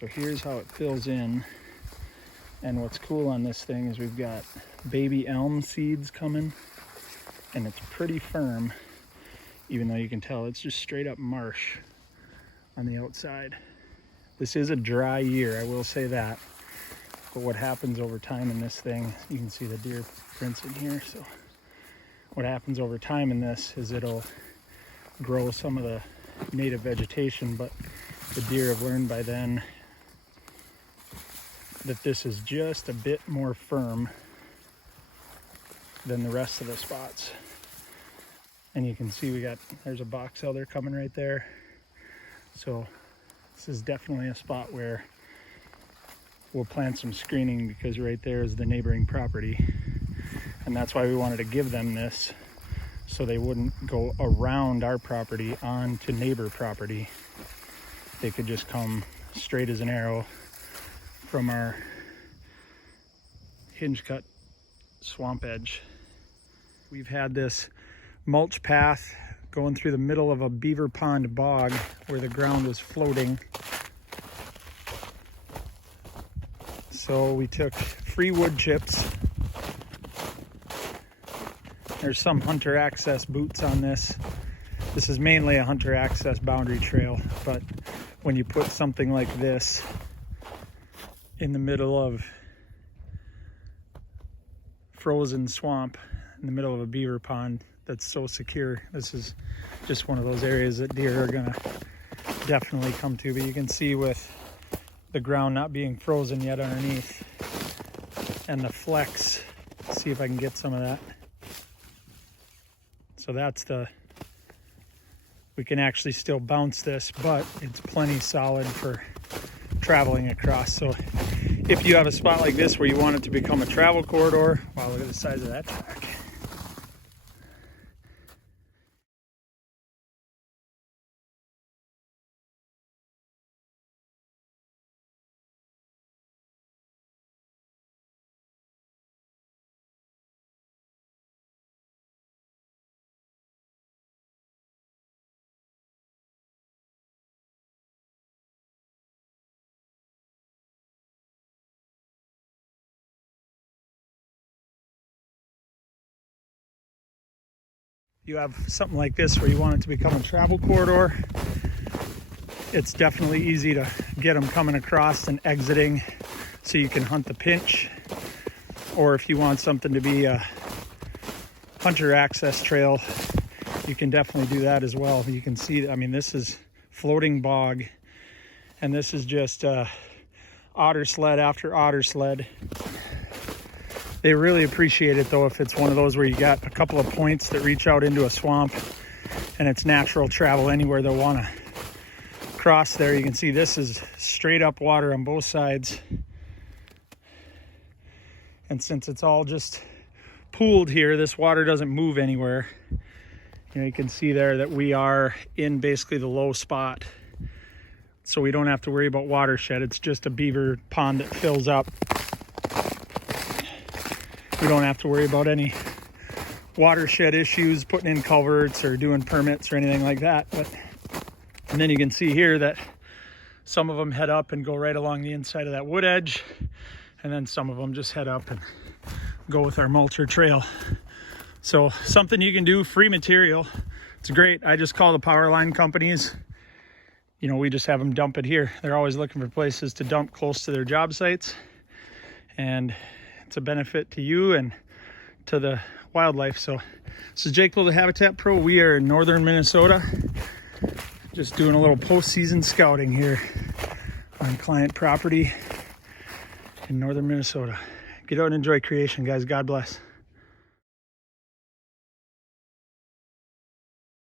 So here's how it fills in. And what's cool on this thing is we've got baby elm seeds coming, and it's pretty firm, even though you can tell it's just straight up marsh on the outside. This is a dry year, I will say that. But what happens over time in this thing, you can see the deer prints in here. So what happens over time in this is it'll grow some of the native vegetation, but the deer have learned by then that this is just a bit more firm than the rest of the spots. And you can see there's a box elder coming right there. So this is definitely a spot where we'll plant some screening, because right there is the neighboring property. And that's why we wanted to give them this, so they wouldn't go around our property onto neighbor property. They could just come straight as an arrow from our hinge cut swamp edge. We've had this mulch path going through the middle of a beaver pond bog where the ground was floating. So we took free wood chips. There's some hunter access boots on this. This is mainly a hunter access boundary trail, but when you put something like this in the middle of frozen swamp, in the middle of a beaver pond that's so secure, this is just one of those areas that deer are gonna definitely come to. But you can see with the ground not being frozen yet underneath, and the flex, let's see if I can get some of that. So we can actually still bounce this, but it's plenty solid for traveling across. So if you have a spot like this where you want it to become a travel corridor, wow, look at the size of that track. You have something like this where you want it to become a travel corridor, it's definitely easy to get them coming across and exiting so you can hunt the pinch. Or if you want something to be a hunter access trail, you can definitely do that as well. You can see, I mean, this is floating bog, and this is just otter sled after otter sled. They really appreciate it though if it's one of those where you got a couple of points that reach out into a swamp and it's natural travel anywhere they'll want to cross there. You can see this is straight up water on both sides. And since it's all just pooled here, this water doesn't move anywhere. You know, you can see there that we are in basically the low spot. So we don't have to worry about watershed. It's just a beaver pond that fills up. We don't have to worry about any watershed issues, putting in culverts or doing permits or anything like that. And then you can see here that some of them head up and go right along the inside of that wood edge. And then some of them just head up and go with our mulcher trail. So something you can do, free material. It's great. I just call the power line companies. You know, we just have them dump it here. They're always looking for places to dump close to their job sites. And it's a benefit to you and to the wildlife. So this is Jake Little, Habitat Pro. We are in northern Minnesota, just doing a little post-season scouting here on client property in northern Minnesota. Get out and enjoy creation, guys. God bless.